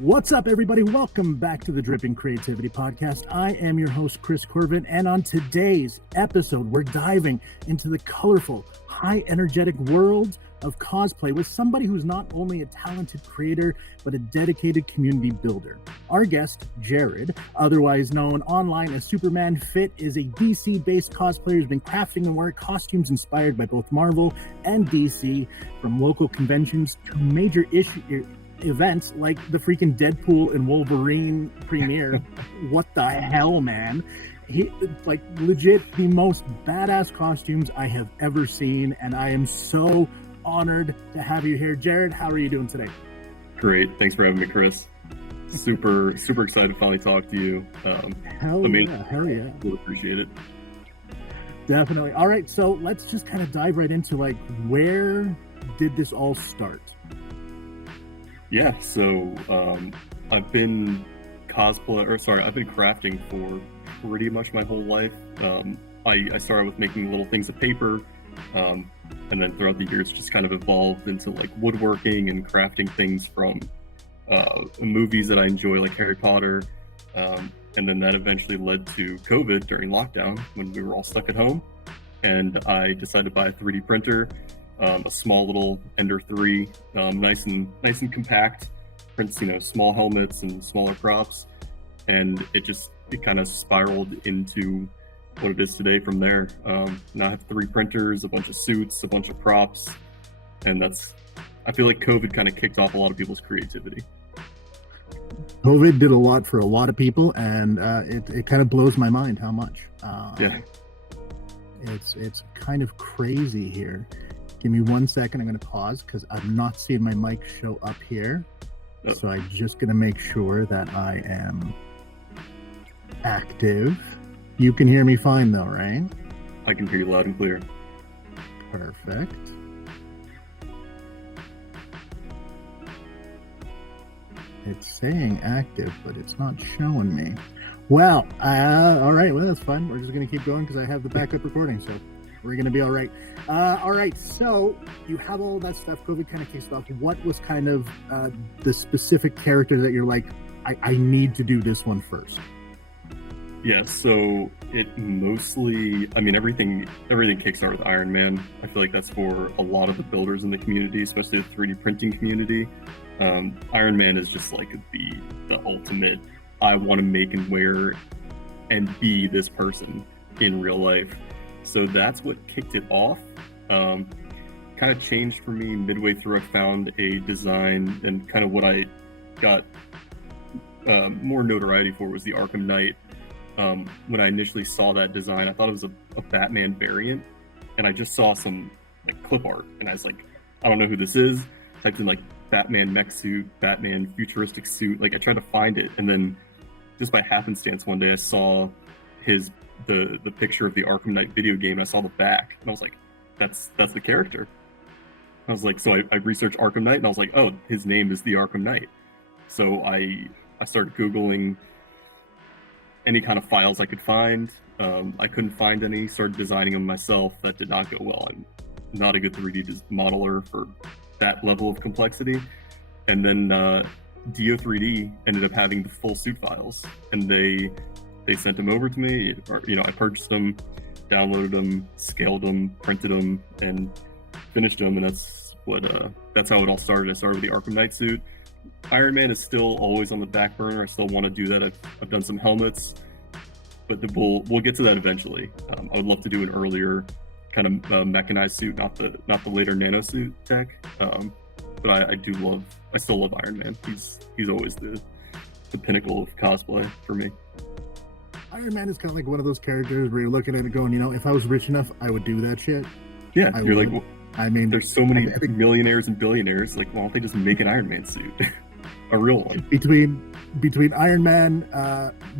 What's up, everybody? Welcome back to the Dripping Creativity Podcast. I am your host, Chris Corvan, and on today's episode, we're diving into the colorful, high energetic world of cosplay with somebody who's not only a talented creator, but a dedicated community builder. Our guest, Jared, otherwise known online as SupermanFitt, is a DC-based cosplayer who's been crafting and wearing costumes inspired by both Marvel and DC, from local conventions to major events like the freaking Deadpool and Wolverine premiere. What the hell, man? He, like, legit the most badass costumes I have ever seen, and I am so honored to have you here. Jared, how are you doing today? Great. Thanks for having me, Chris. Super excited to finally talk to you. Hell yeah. Really appreciate it. Definitely. All right, so let's just kind of dive right into, like, where did this all start? Yeah, so I've been crafting for pretty much my whole life. I started with making little things of paper, and then throughout the years just kind of evolved into like woodworking and crafting things from movies that I enjoy, like Harry Potter, and then that eventually led to COVID during lockdown when we were all stuck at home, and I decided to buy a 3D printer. A small little Ender 3, nice and compact, prints small helmets and smaller props, and it kind of spiraled into what it is today from there. Now I have 3 printers, a bunch of suits, a bunch of props, and I feel like COVID kind of kicked off a lot of people's creativity. COVID did a lot for a lot of people, and it kind of blows my mind how much. Yeah, it's kind of crazy here. Give me 1 second. I'm going to pause because I'm not seeing my mic show up here. Oh. So I'm just going to make sure that I am active. You can hear me fine though, right? I can hear you loud and clear. Perfect. It's saying active, but it's not showing me. Well, all right. Well, that's fine. We're just going to keep going because I have the backup recording. So we're going to be all right. All right. So you have all that stuff. COVID kind of kicks off. What was kind of the specific character that you're like, I need to do this one first? Yeah. So it mostly, everything kickstarted with Iron Man. I feel like that's for a lot of the builders in the community, especially the 3D printing community. Iron Man is just like the ultimate, I want to make and wear and be this person in real life. So that's what kicked it off. Kind of changed for me midway through. I found a design, and kind of what I got more notoriety for was the Arkham Knight. When I initially saw that design, I thought it was a Batman variant, and I just saw some like clip art, and I was like, I don't know who this is. Typed in like Batman mech suit, Batman futuristic suit. Like I tried to find it, and then just by happenstance one day I saw the picture of the Arkham Knight video game, and I saw the back, and I was like, that's the character. I was like, so I researched Arkham Knight, and I was like, oh, his name is the Arkham Knight. So I started Googling any kind of files I could find. I couldn't find any, started designing them myself. That did not go well. I'm not a good 3D modeler for that level of complexity. And then DO3D ended up having the full suit files, and they sent them over to me. I purchased them, downloaded them, scaled them, printed them, and finished them. And that's how it all started. I started with the Arkham Knight suit. Iron Man is still always on the back burner. I still want to do that. I've done some helmets, but we'll get to that eventually. I would love to do an earlier kind of mechanized suit, not the later nano suit tech. But I still love Iron Man. He's always the pinnacle of cosplay for me. Iron Man is kind of like one of those characters where you're looking at it going, if I was rich enough, I would do that shit. Yeah, you're like, there's so many millionaires and billionaires. Like, why don't they just make an Iron Man suit, a real one? Between Iron Man,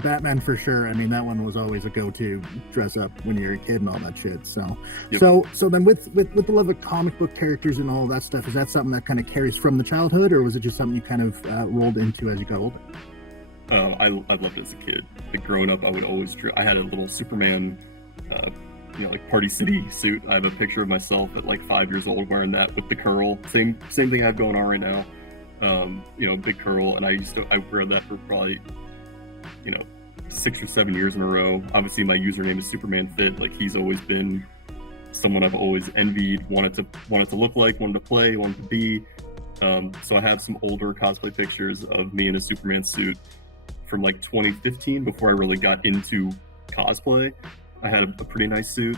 Batman for sure. That one was always a go-to dress up when you're a kid and all that shit. So, yep. so then with the love of comic book characters and all that stuff, is that something that kind of carries from the childhood, or was it just something you kind of rolled into as you got older? I loved it as a kid. Like growing up, I would always I had a little Superman, like Party City suit. I have a picture of myself at like 5 years old wearing that with the curl. Same thing I have going on right now. big curl, and I wear that for probably 6 or 7 years in a row. Obviously, my username is SupermanFitt. Like, he's always been someone I've always envied, wanted to look like, wanted to play, wanted to be. So I have some older cosplay pictures of me in a Superman suit from like 2015, before I really got into cosplay. I had a pretty nice suit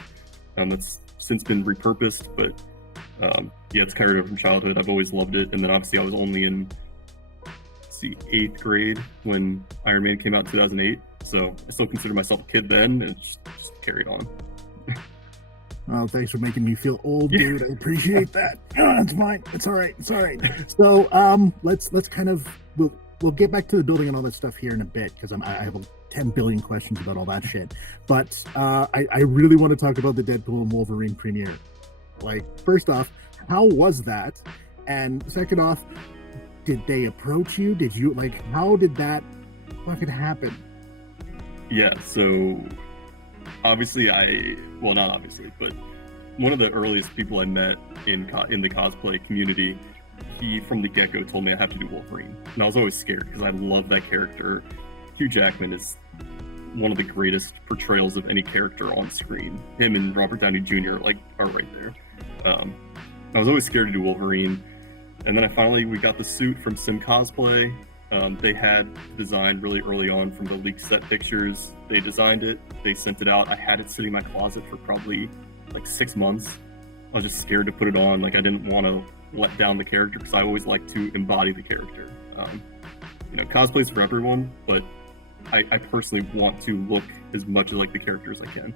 that's since been repurposed, but it's carried over from childhood. I've always loved it. And then obviously I was only in 8th grade when Iron Man came out in 2008, so I still consider myself a kid then, and just carried on. Oh, thanks for making me feel old, dude. I appreciate that. It's fine. It's all right. So let's kind of we'll get back to the building and all that stuff here in a bit, because I have 10 billion questions about all that shit. But I really want to talk about the Deadpool and Wolverine premiere. Like, first off, how was that? And second off, did they approach you? Did you, like, how did that fucking happen? Yeah, so obviously not obviously, but one of the earliest people I met in the cosplay community, he from the get-go told me I have to do Wolverine. And I was always scared because I love that character. Hugh Jackman is one of the greatest portrayals of any character on screen. Him and Robert Downey Jr. are right there. I was always scared to do Wolverine. And then we got the suit from Sim Cosplay. They had designed really early on from the leaked set pictures. They designed it, they sent it out. I had it sitting in my closet for probably like 6 months. I was just scared to put it on. Like, I didn't want to let down the character, because I always like to embody the character. Cosplay's for everyone, but I personally want to look as much like the character as I can.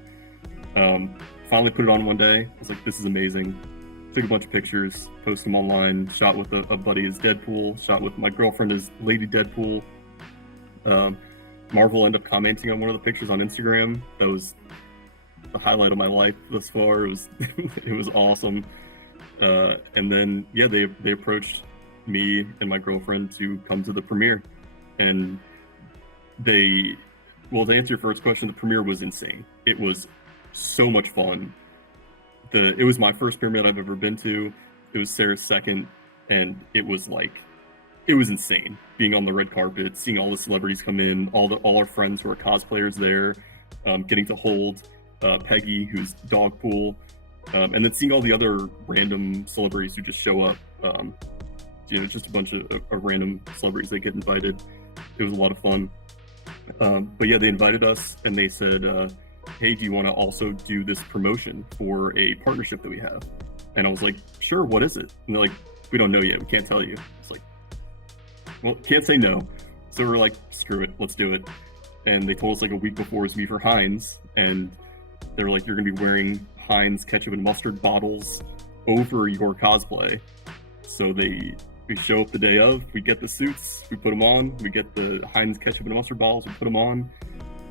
Finally put it on one day. I was like, this is amazing. Took a bunch of pictures, posted them online, shot with a buddy as Deadpool, shot with my girlfriend as Lady Deadpool. Marvel ended up commenting on one of the pictures on Instagram. That was the highlight of my life thus far. It was awesome. And then they approached me and my girlfriend to come to the premiere. And to answer your first question, the premiere was insane. It was so much fun. It was my first premiere that I've ever been to. It was Sarah's second, and it was insane. Being on the red carpet, seeing all the celebrities come in, all our friends who are cosplayers there, getting to hold Peggy, who's Dogpool, and then seeing all the other random celebrities who just show up. Just a bunch of random celebrities that get invited. It was a lot of fun. But yeah, they invited us, and they said, hey, do you want to also do this promotion for a partnership that we have? And I was like, sure, what is it? And they're like, we don't know yet, we can't tell you. It's like, well, can't say no. So we're like, screw it, let's do it. And they told us like a week before it was me for Heinz, and they were like, you're gonna be wearing Heinz ketchup and mustard bottles over your cosplay. So we show up the day of, we get the suits, we put them on, we get the Heinz ketchup and mustard bottles, we put them on,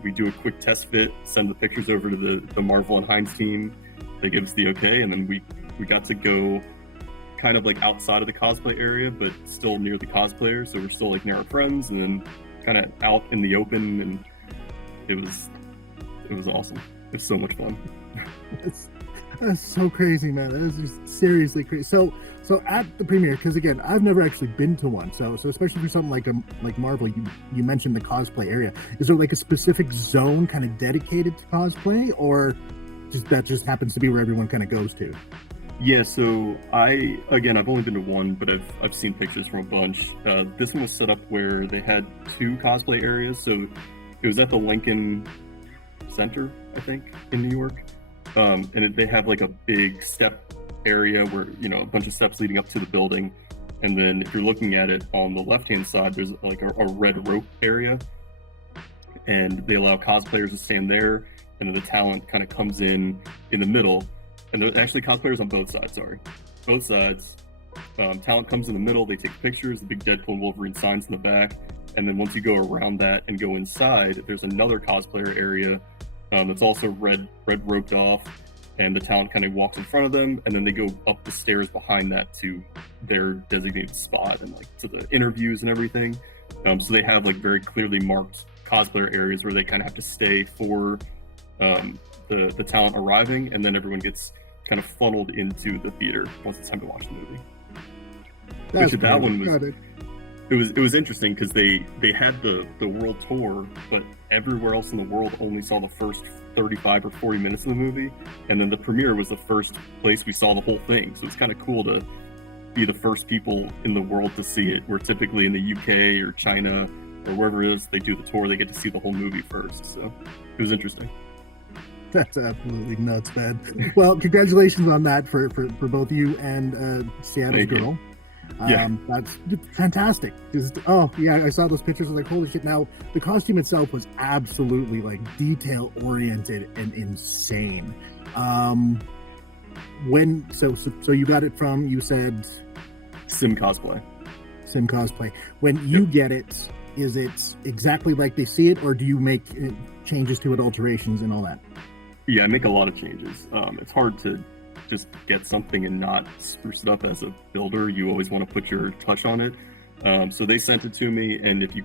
we do a quick test fit, send the pictures over to the Marvel and Heinz team. They give us the okay, and then we got to go kind of like outside of the cosplay area, but still near the cosplayers. So we're still like near our friends, and then kind of out in the open, and it was awesome. It was so much fun. That's so crazy, man. That is just seriously crazy. So at the premiere, because again, I've never actually been to one. So especially for something like Marvel, you mentioned the cosplay area. Is there like a specific zone kind of dedicated to cosplay, or just happens to be where everyone kind of goes to? Yeah. So I've only been to one, but I've seen pictures from a bunch. This one was set up where they had 2 cosplay areas. So it was at the Lincoln Center, I think, in New York. And they have like a big step area where, a bunch of steps leading up to the building. And then if you're looking at it on the left-hand side, there's like a red rope area. And they allow cosplayers to stand there. And then the talent kind of comes in the middle. And there's actually cosplayers on both sides, Both sides. Talent comes in the middle, they take pictures, the big Deadpool and Wolverine signs in the back. And then once you go around that and go inside, there's another cosplayer area that's also red roped off, and the talent kind of walks in front of them, and then they go up the stairs behind that to their designated spot and like to the interviews and everything. So they have like very clearly marked cosplayer areas where they kind of have to stay for the talent arriving, and then everyone gets kind of funneled into the theater once it's time to watch the movie. That one it was interesting because they had the world tour, but everywhere else in the world only saw the first 35 or 40 minutes of the movie, and then the premiere was the first place we saw the whole thing. So it's kind of cool to be the first people in the world to see it. Where typically in the UK or China or wherever it is they do the tour, they get to see the whole movie first. So it was interesting. That's absolutely nuts, man. Well, congratulations on that for both you and Seattle's Girl. That's fantastic. Just I saw those pictures. I was like, holy shit. Now the costume itself was absolutely like detail oriented and insane. So you got it from, you said, Sim Cosplay. When you get it, is it exactly like they see it, or do you make changes to it, alterations and all that? Yeah, I make a lot of changes. It's hard to just get something and not spruce it up. As a builder, you always want to put your touch on it. So they sent it to me, and if you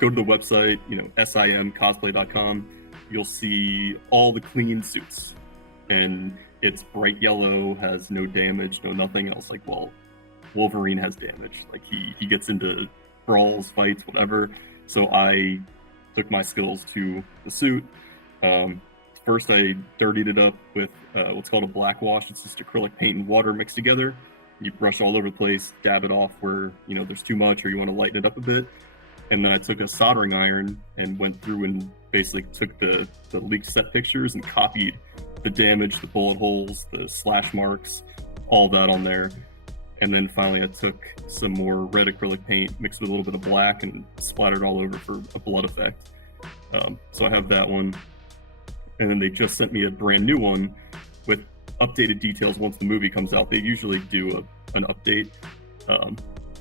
go to the website, simcosplay.com, you'll see all the clean suits, and it's bright yellow, has no damage, no nothing else. Like, well, Wolverine has damage. Like he gets into brawls, fights, whatever. So I took my skills to the suit. First, I dirtied it up with what's called a black wash. It's just acrylic paint and water mixed together. You brush all over the place, dab it off where there's too much or you want to lighten it up a bit. And then I took a soldering iron and went through and basically took the leaked set pictures and copied the damage, the bullet holes, the slash marks, all that on there. And then finally I took some more red acrylic paint mixed with a little bit of black and splattered all over for a blood effect. So I have that one. And then they just sent me a brand new one with updated details once the movie comes out. They usually do an update.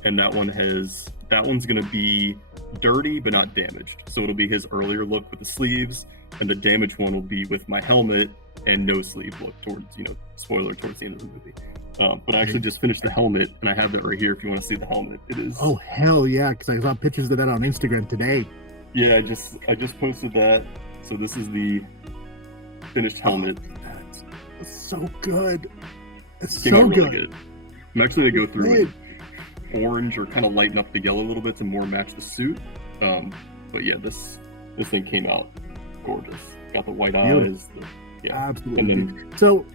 And that one's going to be dirty but not damaged. So it'll be his earlier look with the sleeves, and the damaged one will be with my helmet and no sleeve look towards, spoiler, towards the end of the movie. But I actually just finished the helmet, and I have that right here if you want to see the helmet. It is... Oh, hell yeah, because I saw pictures of that on Instagram today. Yeah, I just posted that. So this is the finished helmet. That's so good. It's Came so out really good. I'm actually going to go through and orange or kind of lighten up the yellow a little bit to more match the suit. But yeah, this thing came out gorgeous. Got the white eyes. Absolutely. And then, so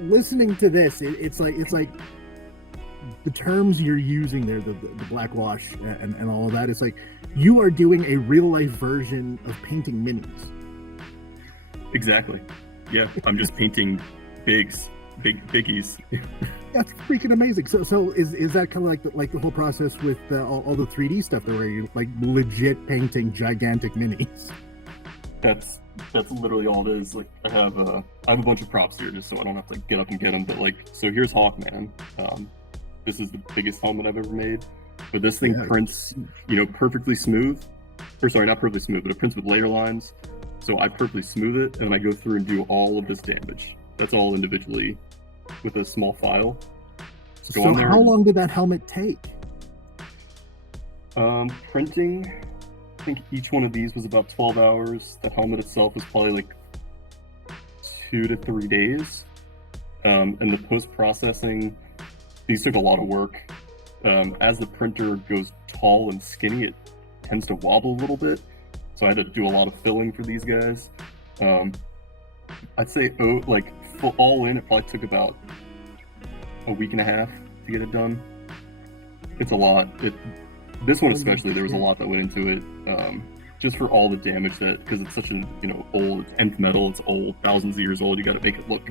listening to this, it's like the terms you're using there, the black wash and all of that. It's like you are doing a real life version of painting minis. Exactly. Yeah, I'm just painting biggies. That's freaking amazing. So is that kind of like the whole process with all the 3D stuff where you're like legit painting gigantic minis? That's literally all it is. Like I have a bunch of props here just so I don't have to get up and get them. But so here's Hawkman. This is the biggest helmet I've ever made. But this thing prints, perfectly smooth. Or sorry, not perfectly smooth, but it prints with layer lines. So I perfectly smooth it, and I go through and do all of this damage. That's all individually with a small file. So how long did that helmet take? Printing, I think each one of these was about 12 hours. The helmet itself was probably like 2 to 3 days. And the post-processing, these took a lot of work. As the printer goes tall and skinny, it tends to wobble a little bit. So I had to do a lot of filling for these guys. I'd say all in, it probably took about a week and a half to get it done. It's a lot. This one especially, there was a lot that went into it. Just for all the damage because it's such an old nth metal, it's old, thousands of years old. You got to make it look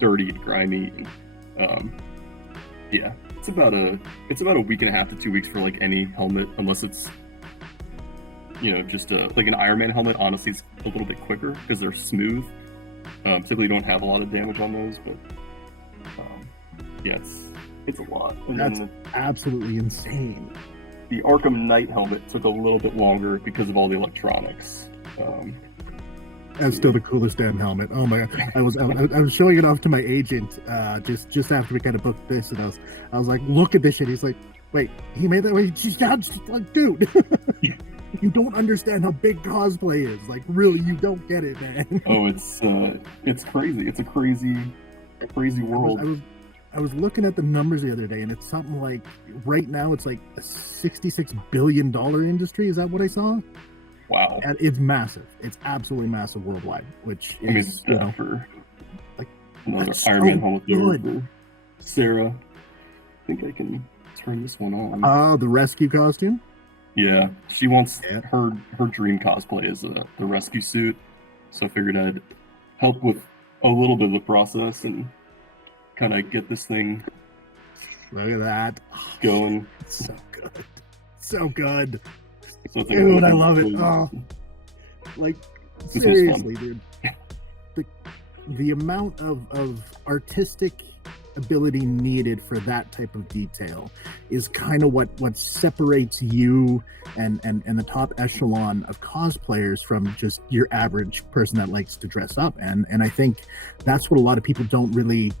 dirty and grimy. And, it's about a week and a half to 2 weeks for like any helmet, unless it's just like an Iron Man helmet. Honestly, it's a little bit quicker because they're smooth. Typically, don't have a lot of damage on those, but it's a lot. And that's absolutely insane. The Arkham Knight helmet took a little bit longer because of all the electronics. That's still the coolest damn helmet. Oh my god! I was showing it off to my agent just after we kind of booked this, and I was like, look at this shit. He's like, wait, he made that way? She's like, dude. You don't understand how big cosplay is. Like, really, you don't get it, man. Oh, it's crazy. It's a crazy world. I was looking at the numbers the other day, and it's something like right now it's like a $66 billion industry. Is that what I saw? Wow. And it's massive. It's absolutely massive worldwide, which is for like another that's Iron so Man helmet there good. for Sarah. I think I can turn this one on. The rescue costume. Yeah, she wants her dream cosplay is the rescue suit. So I figured I'd help with a little bit of the process and kind of get this thing. Look at that. Going. It's so good. So good. So Dude, I love it. Oh, like, seriously, dude. The amount of artistic ability needed for that type of detail is kind of what separates you and the top echelon of cosplayers from just your average person that likes to dress up. And I think that's what a lot of people don't really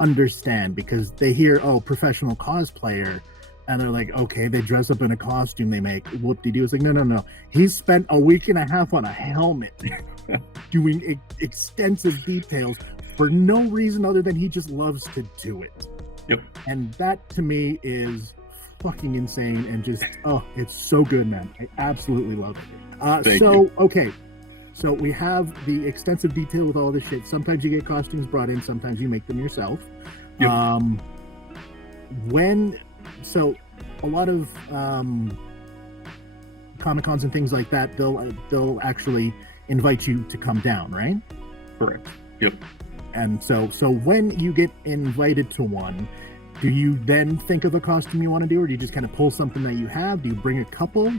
understand, because they hear, oh, professional cosplayer, and they're like, okay, they dress up in a costume, they make whoop-de-doo. It's like, no. He's spent a week and a half on a helmet doing extensive details for no reason other than he just loves to do it. Yep. And that, to me, is fucking insane, and just, it's so good, man. I absolutely love it. Thank you. Okay. So we have the extensive detail with all this shit. Sometimes you get costumes brought in, sometimes you make them yourself. Yep. So a lot of Comic-Cons and things like that, they'll actually invite you to come down, right? Correct. Yep. And so when you get invited to one, do you then think of a costume you want to do, or do you just kind of pull something that you have? Do you bring a couple?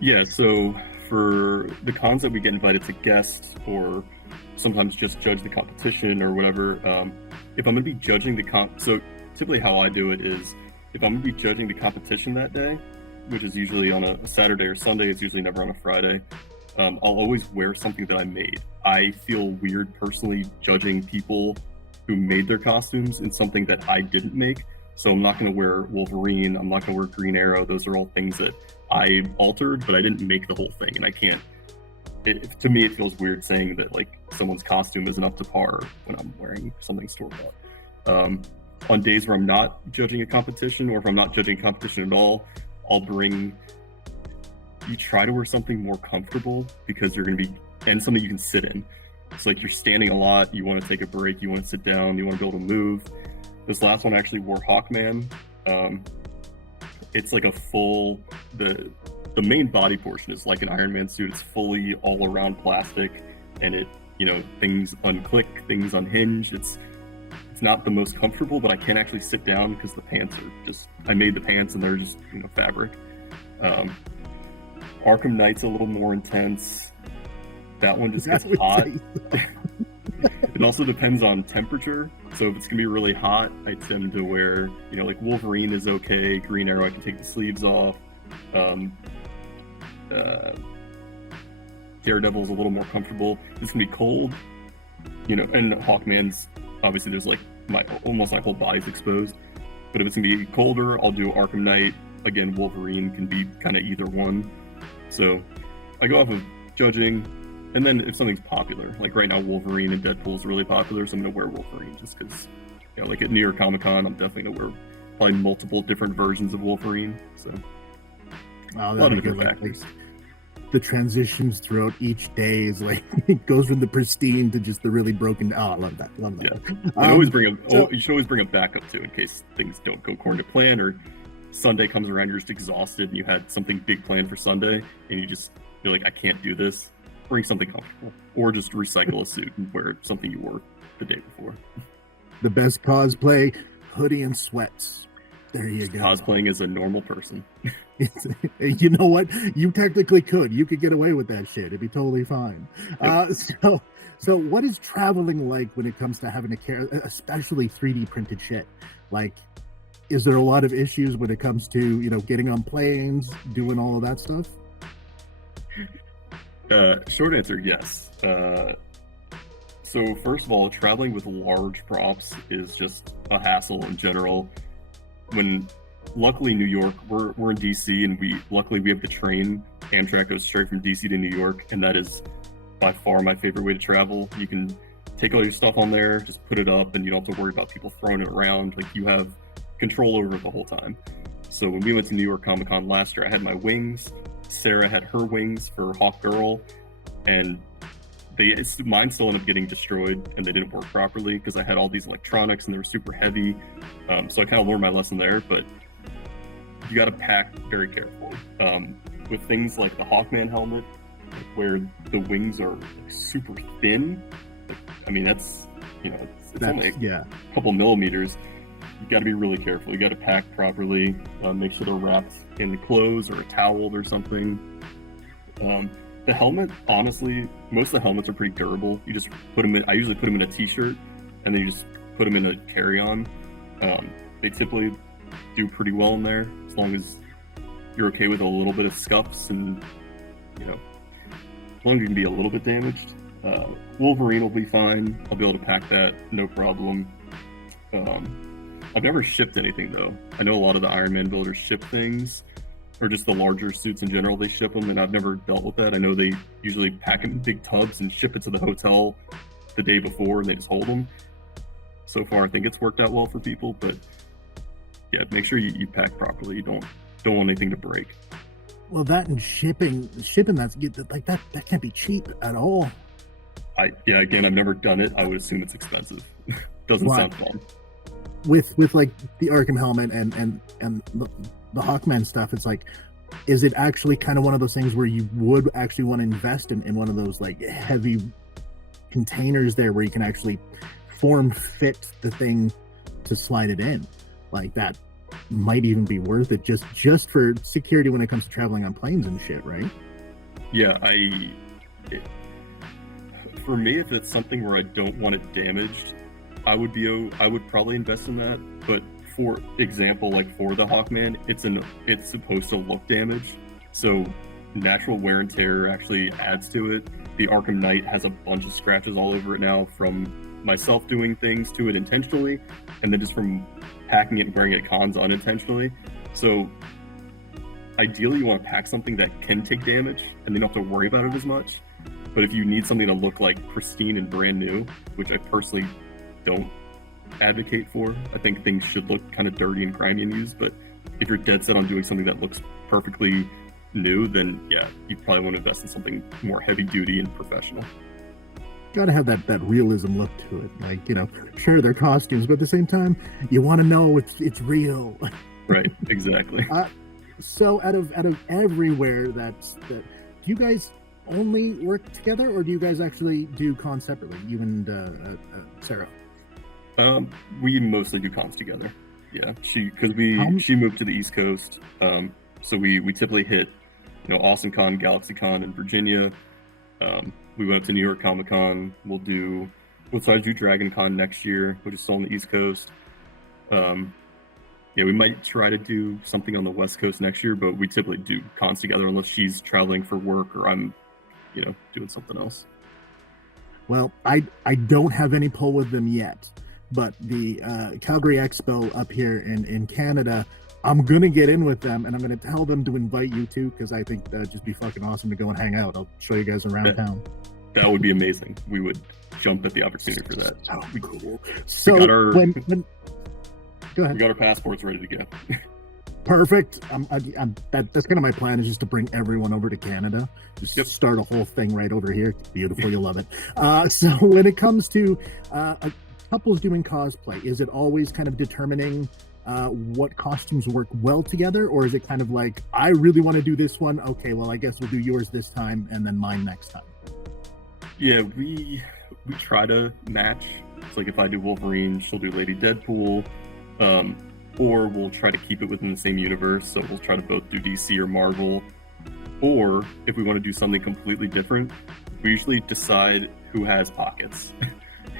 Yeah, so for the cons that we get invited to guest, or sometimes just judge the competition or whatever, if I'm going to be judging so typically how I do it is, if I'm going to be judging the competition that day, which is usually on a Saturday or Sunday, it's usually never on a Friday, I'll always wear something that I made. I feel weird personally judging people who made their costumes in something that I didn't make. So I'm not going to wear Wolverine, I'm not going to wear Green Arrow. Those are all things that I altered, but I didn't make the whole thing, and I can't. To me, it feels weird saying that like someone's costume isn't up to par when I'm wearing something store-bought. On days where I'm not judging a competition, or if I'm not judging a competition at all, you try to wear something more comfortable, because you're going to be, and something you can sit in. It's like you're standing a lot, you want to take a break, you want to sit down, you want to be able to move. This last one I actually wore Hawkman. It's like a full, the main body portion is like an Iron Man suit. It's fully all around plastic, and it, things unclick, things unhinge. It's not the most comfortable, but I can't actually sit down because the pants are just, I made the pants and they're just, fabric. Arkham Knight's a little more intense. That one just gets hot. It also depends on temperature. So if it's gonna be really hot, I tend to wear, like Wolverine is okay. Green Arrow, I can take the sleeves off. Daredevil's a little more comfortable. It's gonna be cold, and Hawkman's obviously there's like almost my whole body's exposed. But if it's gonna be colder, I'll do Arkham Knight. Again, Wolverine can be kind of either one. So I go off of judging. And then if something's popular, like right now Wolverine and Deadpool's really popular, so I'm going to wear Wolverine just because, like at New York Comic Con, I'm definitely going to wear probably multiple different versions of Wolverine. So a lot of different factors. The transitions throughout each day is like, it goes from the pristine to just the really broken. Oh, I love that. Yeah. You should always bring a backup too, in case things don't go according to plan, or Sunday comes around, you're just exhausted and you had something big planned for Sunday and you're like, I can't do this. Bring something comfortable, or just recycle a suit and wear something you wore the day before. The best cosplay, hoodie and sweats. There you go. Cosplaying as a normal person. You know what? You technically could. You could get away with that shit. It'd be totally fine. Yep. So what is traveling like when it comes to having to carry, especially 3D printed shit? Like, is there a lot of issues when it comes to, getting on planes, doing all of that stuff? Short answer, yes. So first of all, traveling with large props is just a hassle in general. Luckily New York, we're in DC, and we have the train. Amtrak goes straight from DC to New York, and that is by far my favorite way to travel. You can take all your stuff on there, just put it up, and you don't have to worry about people throwing it around. Like, you have control over it the whole time. So when we went to New York Comic Con last year, I had my wings, Sarah had her wings for Hawk Girl, and mine still ended up getting destroyed, and they didn't work properly because I had all these electronics and they were super heavy. So I kind of learned my lesson there, but you got to pack very carefully. With things like the Hawkman helmet, where the wings are super thin, I mean, that's only a couple millimeters. You got to be really careful. You got to pack properly, make sure they're wrapped in clothes or a towel or something. The helmet, honestly, most of the helmets are pretty durable. You just put them in, I usually put them in a t-shirt, and then you just put them in a carry-on. They typically do pretty well in there, as long as you're okay with a little bit of scuffs, and as long as you can be a little bit damaged. Wolverine will be fine. I'll be able to pack that, no problem. I've never shipped anything, though. I know a lot of the Iron Man builders ship things, or just the larger suits in general, they ship them, and I've never dealt with that. I know they usually pack them in big tubs and ship it to the hotel the day before, and they just hold them. So far, I think it's worked out well for people, but yeah, make sure you pack properly. You don't want anything to break. Well, that and shipping that can't be cheap at all. Again, I've never done it. I would assume it's expensive. Doesn't sound fun. With like the Arkham helmet and the Hawkman stuff, it's like, is it actually kind of one of those things where you would actually want to invest in one of those like heavy containers there where you can actually form fit the thing to slide it in? Like, that might even be worth it just for security when it comes to traveling on planes and shit, right? Yeah, for me, if it's something where I don't want it damaged, I would probably invest in that. But for example, like for the Hawkman, it's supposed to look damaged, so natural wear and tear actually adds to it. The Arkham Knight has a bunch of scratches all over it now from myself doing things to it intentionally, and then just from packing it and wearing it at cons unintentionally. So ideally, you want to pack something that can take damage, and then you don't have to worry about it as much. But if you need something to look like pristine and brand new, which I personally don't advocate for, I think things should look kind of dirty and grimy and used. But if you're dead set on doing something that looks perfectly new, then yeah, you probably want to invest in something more heavy duty and professional. Gotta have that realism look to it. Like, sure, they're costumes, but at the same time, you want to know it's real. Right, exactly. So out of everywhere do you guys only work together, or do you guys actually do cons separately, you and Sarah? We mostly do cons together. Yeah, she moved to the East Coast, so we typically hit Awesome Con, Galaxy Con in Virginia. We went up to New York Comic Con. We'll try to do Dragon Con next year, which is still on the East Coast. We might try to do something on the West Coast next year, but we typically do cons together unless she's traveling for work or I'm doing something else. Well, I don't have any pull with them yet, but the Calgary Expo up here in Canada, I'm going to get in with them, and I'm going to tell them to invite you too, because I think that'd just be fucking awesome to go and hang out. I'll show you guys around town. That would be amazing. We would jump at the opportunity for that. That would be cool. So go ahead. We got our passports ready to go. Perfect. That's kind of my plan, is just to bring everyone over to Canada. Just start a whole thing right over here. It's beautiful. You'll love it. So when it comes to couples doing cosplay, is it always kind of determining what costumes work well together, or is it kind of like, I really want to do this one, okay, well, I guess we'll do yours this time and then mine next time? Yeah, we try to match. It's like if I do Wolverine, she'll do Lady Deadpool, or we'll try to keep it within the same universe, so we'll try to both do DC or Marvel. Or if we want to do something completely different, we usually decide who has pockets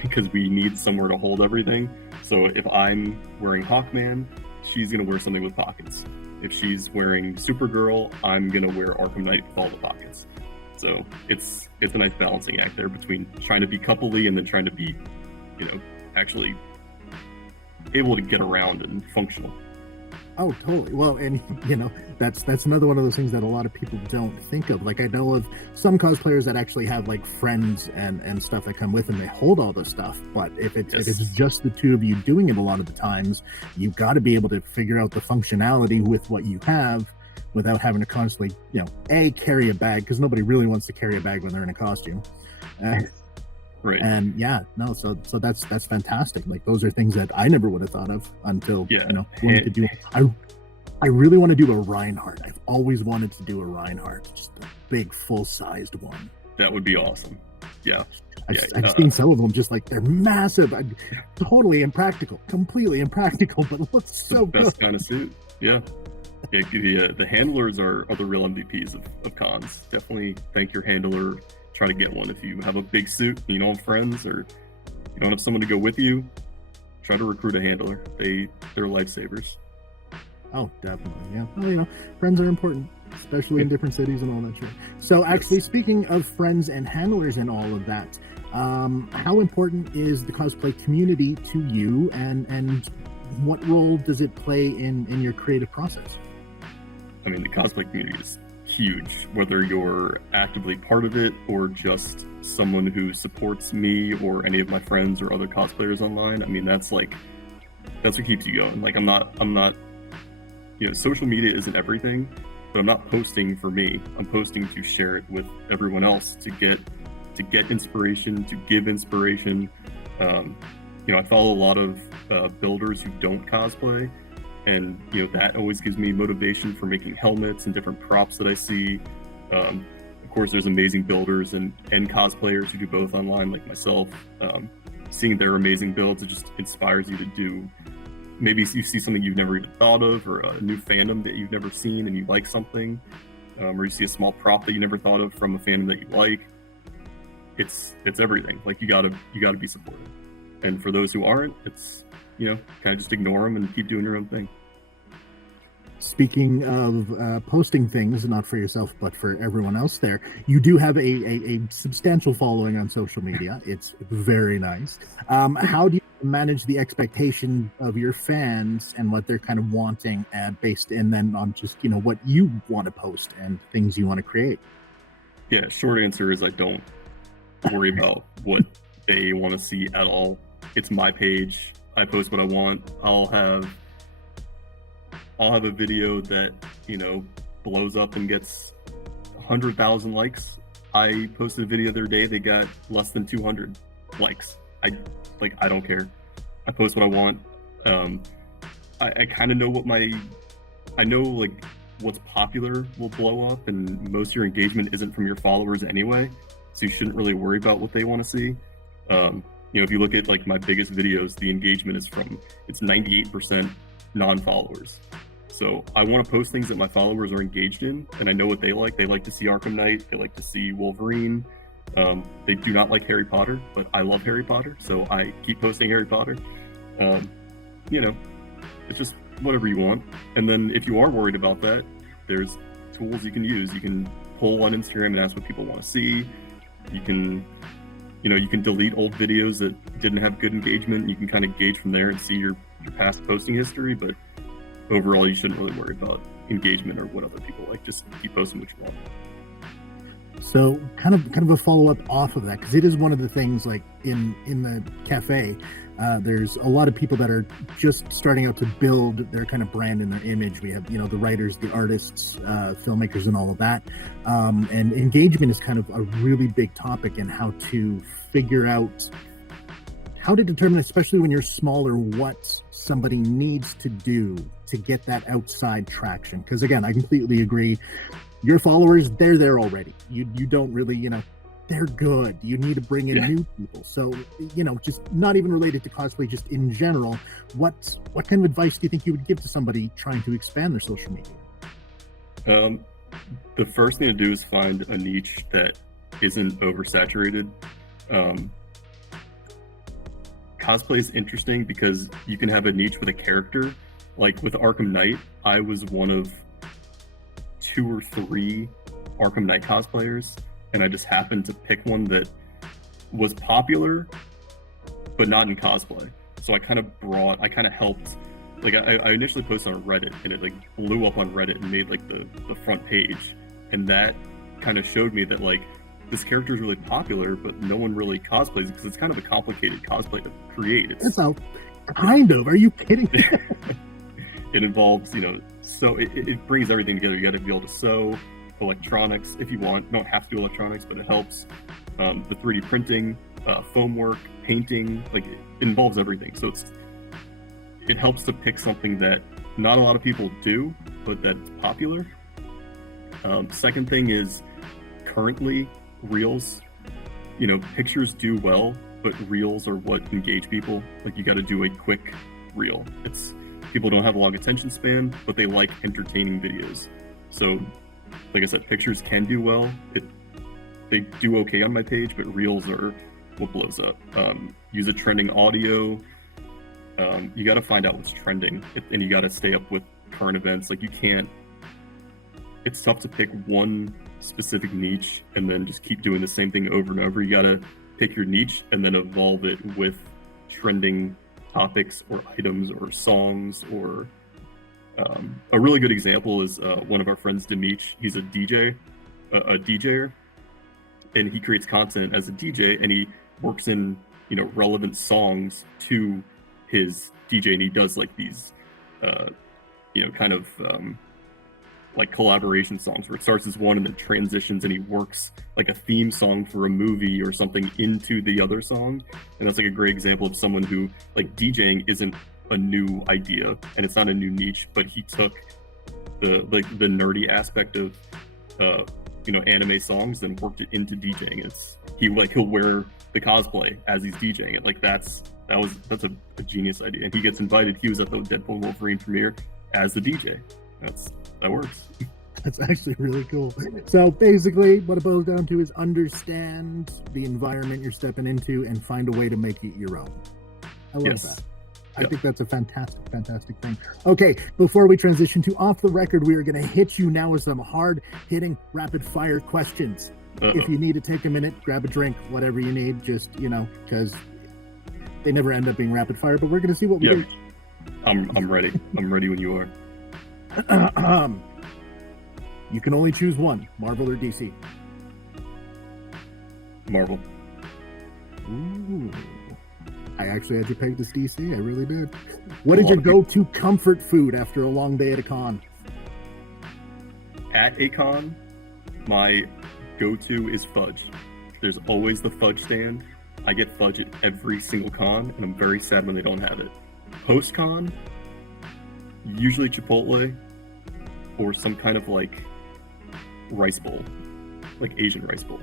because we need somewhere to hold everything. So if I'm wearing Hawkman, she's going to wear something with pockets. If she's wearing Supergirl, I'm going to wear Arkham Knight with all the pockets. So it's a nice balancing act there between trying to be coupley and then trying to be, actually able to get around and functional. Oh, totally. Well, and that's another one of those things that a lot of people don't think of. Like I know of some cosplayers that actually have like friends and stuff that come with them. They hold all this stuff. But if it's just the two of you doing it, a lot of the times you've got to be able to figure out the functionality with what you have without having to constantly, carry a bag, because nobody really wants to carry a bag when they're in a costume. Right. And so that's fantastic. Like those are things that I never would have thought of until wanted to do. I really want to do a Reinhardt. I've always wanted to do a Reinhardt, just a big full-sized one. That would be awesome. Yeah. I've seen some of them, just like they're massive. Totally impractical, completely impractical, but it looks so good. Best kind of suit. Yeah. The handlers are the real MVPs of cons. Definitely thank your handler. Try to get one. If you have a big suit and you don't have friends or you don't have someone to go with you, try to recruit a handler. They're lifesavers. Oh, definitely. Yeah. Well, friends are important, especially in different cities and all that shit. So actually, speaking of friends and handlers and all of that, how important is the cosplay community to you, and what role does it play in your creative process? I mean, the cosplay community is huge, whether you're actively part of it or just someone who supports me or any of my friends or other cosplayers online. I mean, that's what keeps you going. Like I'm not social media isn't everything, but I'm not posting for me. I'm posting to share it with everyone else, to get inspiration, to give inspiration. I follow a lot of builders who don't cosplay, and that always gives me motivation for making helmets and different props that I see. Of course, there's amazing builders and cosplayers who do both online, like myself. Seeing their amazing builds, it just inspires you to do. Maybe you see something you've never even thought of, or a new fandom that you've never seen and you like something, or you see a small prop that you never thought of from a fandom that you like. It's everything. Like you gotta be supportive. And for those who aren't, it's kind of just ignore them and keep doing your own thing. Speaking of posting things, not for yourself, but for everyone else there, you do have a substantial following on social media. It's very nice. How do you manage the expectation of your fans and what they're kind of wanting based and then on just, what you want to post and things you want to create? Yeah, short answer is I don't worry about what they want to see at all. It's my page. I post what I want. I'll have a video that blows up and gets 100,000 likes. I posted a video the other day, they got less than 200 likes. I don't care. I post what I want. I kind of know what's popular will blow up, and most of your engagement isn't from your followers anyway, so you shouldn't really worry about what they want to see. If you look at like my biggest videos, the engagement is it's 98% non-followers. So I want to post things that my followers are engaged in, and I know what they like. They like to see Arkham Knight. They like to see Wolverine. They do not like Harry Potter, but I love Harry Potter, so I keep posting Harry Potter. It's just whatever you want. And then if you are worried about that, there's tools you can use. You can poll on Instagram and ask what people want to see. You can delete old videos that didn't have good engagement. You can kind of gauge from there and see your past posting history, but overall, you shouldn't really worry about engagement or what other people like. Just keep posting what you want. So kind of a follow-up off of that, because it is one of the things, like in the cafe, there's a lot of people that are just starting out to build their kind of brand and their image. We have the writers, the artists, filmmakers, and all of that, and engagement is kind of a really big topic, and how to figure out how to determine, especially when you're smaller, what somebody needs to do to get that outside traction. Because again, I completely agree. Your followers, they're there already. You don't really, they're good. You need to bring in new people. So, just not even related to cosplay, just in general, what kind of advice do you think you would give to somebody trying to expand their social media? The first thing to do is find a niche that isn't oversaturated. Cosplay is interesting because you can have a niche with a character. Like with Arkham Knight, I was one of 2 or 3 Arkham Knight cosplayers, and I just happened to pick one that was popular, but not in cosplay. So I kind of helped like I initially posted on Reddit, and it like blew up on Reddit and made like the front page, and that kind of showed me that like this character is really popular, but no one really cosplays because it's kind of a complicated cosplay to create. That's how kind of. Are you kidding me? It involves, so it brings everything together. You got to be able to sew, electronics if you want. You don't have to do electronics, but it helps. The 3D printing, foam work, painting, like it involves everything. So it helps to pick something that not a lot of people do, but that's popular. Second thing is currently reels. Pictures do well, but reels are what engage people. Like you got to do a quick reel. People don't have a long attention span, but they like entertaining videos. So, like I said, pictures can do well. They do okay on my page, but reels are what blows up. Use a trending audio. You got to find out what's trending, and you got to stay up with current events. Like it's tough to pick one specific niche and then just keep doing the same thing over and over. You got to pick your niche and then evolve it with trending topics or items or songs. Or a really good example is one of our friends, Demetch. He's a DJer, and he creates content as a DJ, and he works in relevant songs to his DJ, and he does like these kind of like collaboration songs where it starts as one and then transitions, and he works like a theme song for a movie or something into the other song. And that's like a great example of someone who, like, DJing isn't a new idea and it's not a new niche, but he took the nerdy aspect of anime songs and worked it into DJing. He'll wear the cosplay as he's DJing it. Like that's a genius idea. And he gets invited. He was at the Deadpool and Wolverine premiere as the DJ. That works. That's actually really cool. So basically what it boils down to is understand the environment you're stepping into and find a way to make it your own. I love that. I think that's a fantastic thing. Okay, before we transition to off the record, we are going to hit you now with some hard-hitting, rapid-fire questions. If you need to take a minute, grab a drink, whatever you need, just, because they never end up being rapid-fire, but we're going to see what we do. I'm ready. I'm ready when you are. You can only choose one, Marvel or DC. Marvel. Ooh. I actually had you pegged as DC. I really did. What is your go-to comfort food after a long day at a con? At a con, my go-to is fudge. There's always the fudge stand. I get fudge at every single con, and I'm very sad when they don't have it. Post-con, usually Chipotle or some kind of like rice bowl, like Asian rice bowl.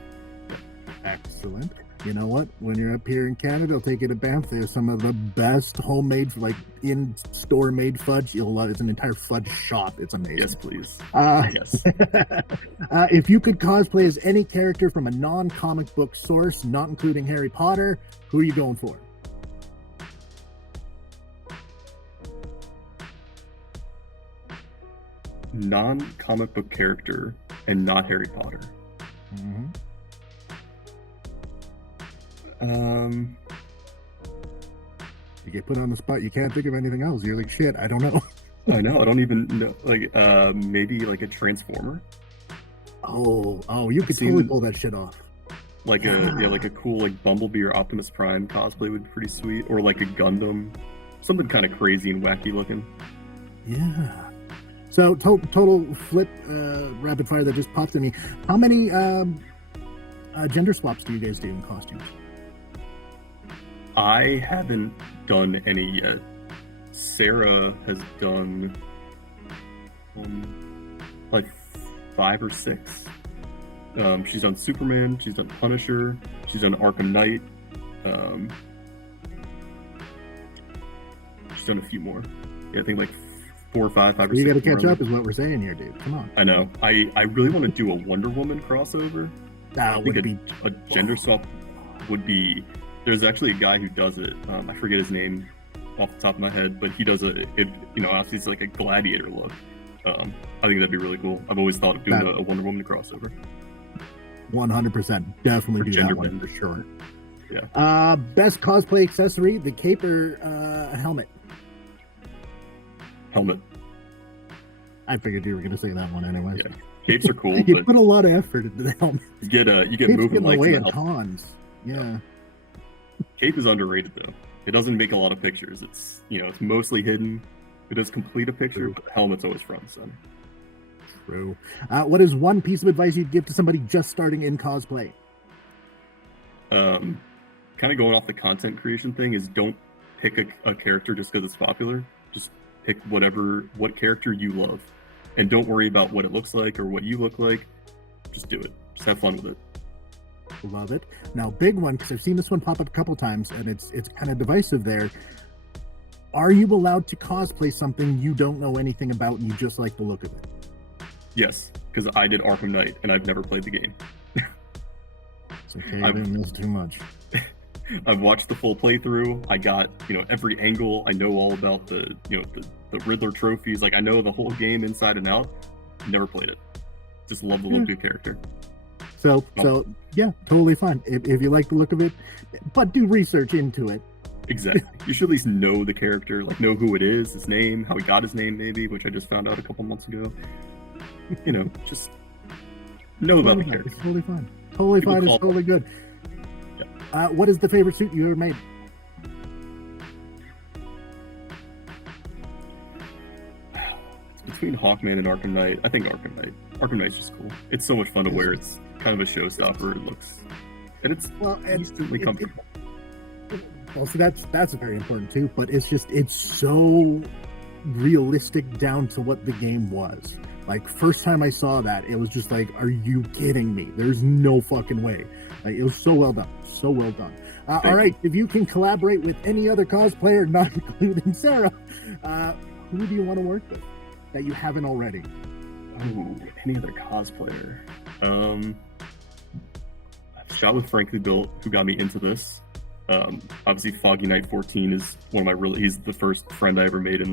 Excellent. You know what? When you're up here in Canada, I'll take you to Banff. There's some of the best homemade, like in-store made fudge. You'll love it. It's an entire fudge shop. It's amazing. Yes, please. Yes. If you could cosplay as any character from a non-comic book source, not including Harry Potter, who are you going for? Non-comic book character and not Harry Potter. Mm-hmm. You get put on the spot. You can't think of anything else. You're like, shit, I don't know. I know. I don't even know. Like, maybe like a Transformer. Oh, you could totally pull that shit off. Like a cool like Bumblebee or Optimus Prime cosplay would be pretty sweet, or like a Gundam, something kind of crazy and wacky looking. Yeah. So total flip rapid fire that just popped in me. How many gender swaps do you guys do in costumes? I haven't done any yet. Sarah has done like 5 or 6. She's done Superman, she's done Punisher, she's done Arkham Knight. She's done a few more. Yeah, I think like 4 or 5 or 6. You got to catch up, is what we're saying here, dude. Come on. I know. I really want to do a Wonder Woman crossover. That would be a gender swap would be. There's actually a guy who does it. I forget his name off the top of my head, but he does obviously it's like a gladiator look. I think that'd be really cool. I've always thought of doing a Wonder Woman crossover. 100%. Definitely do that one for sure. Yeah. Best cosplay accessory, the cape or a helmet? Helmet. I figured you were going to say that one anyways. Yeah. Capes are cool, You but put a lot of effort into the helmet. you get Capes moving get in the lights way in the of helmet. cons. Yeah. Cape is underrated though. It doesn't make a lot of pictures. It's it's mostly hidden. It does complete a picture, True. but the helmet's always front and center. True. What is one piece of advice you'd give to somebody just starting in cosplay? Kind of going off the content creation thing is don't pick a character just because it's popular. Just pick what character you love, and don't worry about what it looks like or what you look like. Just do it. Just have fun with it. Love it. Now, big one, because I've seen this one pop up a couple times, and it's kind of divisive there. Are you allowed to cosplay something you don't know anything about and you just like the look of it? Yes, because I did Arkham Knight and I've never played the game. It's okay, I didn't miss too much. I've watched the full playthrough. I got every angle. I know all about the Riddler trophies. Like I know the whole game inside and out. Never played it. Just love the look of your character. So yeah, totally fine if you like the look of it, but do research into it. Exactly. You should at least know the character, like know who it is, his name, how he got his name, maybe, which I just found out a couple months ago. Just know about the character. It's totally fine. Totally People fine. It's totally good. Yeah. What is the favorite suit you ever made? It's between Hawkman and Arkham Knight. I think Arkham Knight. Arkham Knight's just cool. It's so much fun to wear. It's kind of a showstopper. It looks, and it's decently comfortable. Well, see, that's very important too. But it's so realistic down to what the game was. Like first time I saw that, it was just like, are you kidding me? There's no fucking way. Like, it was so well done. So well done. All right, if you can collaborate with any other cosplayer, not including Sarah, who do you want to work with that you haven't already? Oh, any other cosplayer? I've shot with Frankly Built, who got me into this. Obviously, Foggy Knight 14 is one of my he's the first friend I ever made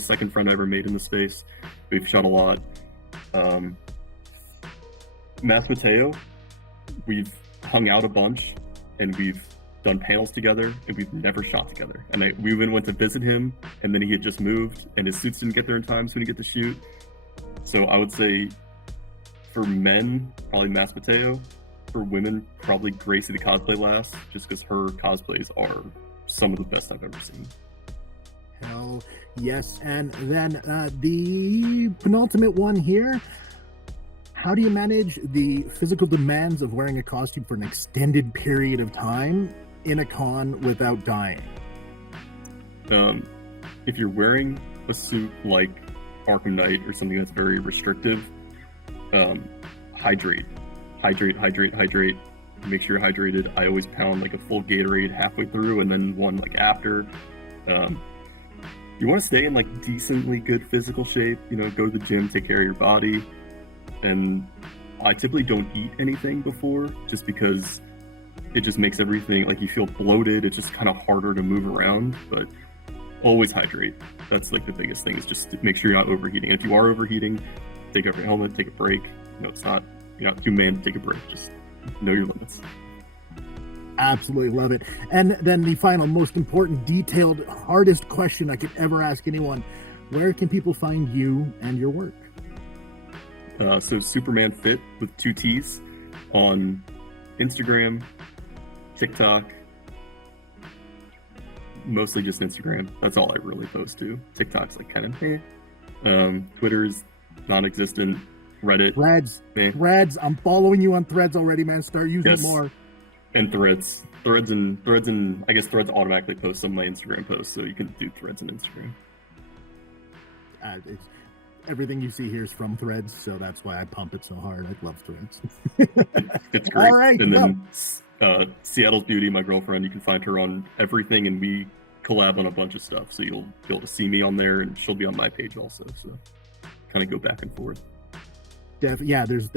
second friend I ever made in the space. We've shot a lot. Mass Mateo, we've hung out a bunch and we've done panels together and we've never shot together. And we even went to visit him and then he had just moved and his suits didn't get there in time, so we didn't get to shoot. So I would say for men, probably Mass Mateo. For women, probably Gracie the Cosplay Lass, just because her cosplays are some of the best I've ever seen. Hell yes. And then the penultimate one here. How do you manage the physical demands of wearing a costume for an extended period of time in a con without dying? If you're wearing a suit like Arkham Knight or something that's very restrictive, hydrate. Make sure you're hydrated. I always pound like a full Gatorade halfway through and then one like after. You want to stay in like decently good physical shape, go to the gym, take care of your body. And I typically don't eat anything before just because it just makes everything like you feel bloated. It's just kind of harder to move around, but always hydrate. That's like the biggest thing, is just to make sure you're not overheating. And if you are overheating, take off your helmet, take a break. You're not too man to take a break. Just know your limits. Absolutely love it. And then the final, most important, detailed, hardest question I could ever ask anyone: where can people find you and your work? So SupermanFitt with 2 T's on Instagram, TikTok, mostly just Instagram. That's all I really post to. TikTok's like kind of Twitter's non-existent. Reddit. Threads. I'm following you on Threads already, man. Start using it more. And Threads, and I guess Threads automatically posts some of my Instagram posts, so you can do Threads and Instagram. Everything you see here is from Threads, so that's why I pump it so hard. I love Threads. It's great. All right, and then Seattle's Beauty, my girlfriend, you can find her on everything, and we collab on a bunch of stuff. So you'll be able to see me on there, and she'll be on my page also. So kind of go back and forth. Yeah, there's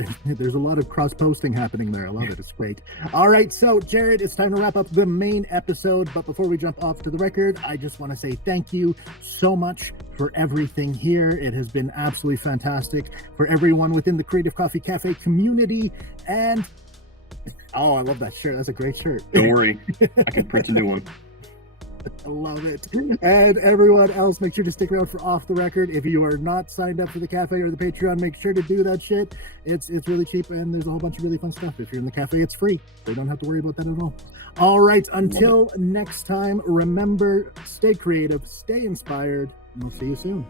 a lot of cross-posting happening there. I love it. It's great. All right, so Jared, it's time to wrap up the main episode. But before we jump off to the record, I just want to say thank you so much for everything here. It has been absolutely fantastic for everyone within the Creative Coffee Cafe community. And I love that shirt. That's a great shirt. Don't worry, I can print a new one. I love it. And everyone else, make sure to stick around for Off the Record. If you are not signed up for the cafe or the Patreon, make sure to do that shit. It's really cheap, and there's a whole bunch of really fun stuff. If you're in the cafe, it's free. So you don't have to worry about that at all. All right, until next time, remember, stay creative, stay inspired, and we'll see you soon.